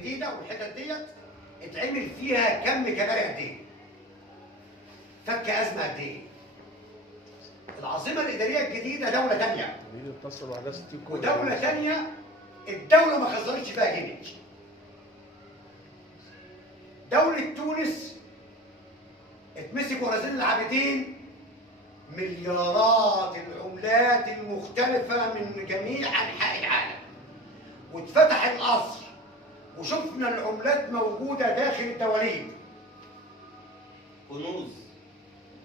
الجديده والحتت ديت اتعمل فيها كم كباري قد ايه؟ فك ازمه قد ايه؟ العاصمه الاداريه الجديده دوله ثانيه ودوله ثانيه الدوله ما خسرتش فيها جنيه. دوله تونس اتمسك ورا زين العابدين مليارات العملات المختلفه من جميع انحاء العالم، واتفتح القصر وشفنا العملات موجوده داخل الدواليب.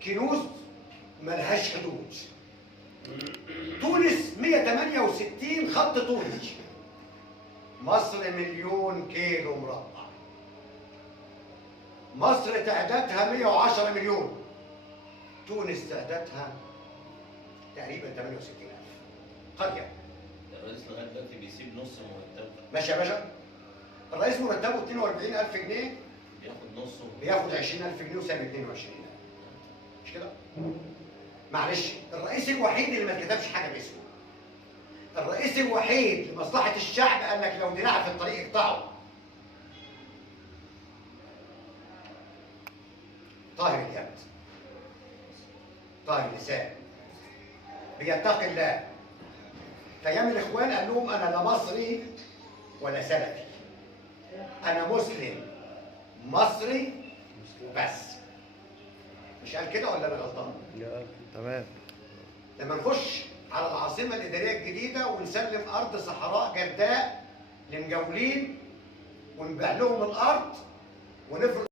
كنوز ملهاش حدود. تونس 168 خط طولي، مصر 1,000,000 كيلو مربع. مصر تعدادها 110 مليون، تونس تعدادها تقريبا 68,000 قريه. الرئيس لغايه دلوقتي بيسيب نص مرتبه. ماشي يا باشا. الرئيس مرتبه 42,000 جنيه، بياخد نصه، بياخد 20,000 جنيه وسايب 22,000. مش كده؟ معلش، الرئيس الوحيد اللي ما كتبش حاجه باسمه. الرئيس الوحيد لمصلحه الشعب قال لك لو دراع في الطريق اقطعه. طاهر اليد، طاهر اللسان، بيتقي الله. في ايام الاخوان قال لهم انا لا مصري ولا سلفي، انا مسلم مصري بس. مش قال كده ولا انا غلطان؟ تمام. لما نخش على العاصمه الاداريه الجديده ونسلم ارض صحراء جرداء لمجاولين ونبيع لهم الارض ونفرض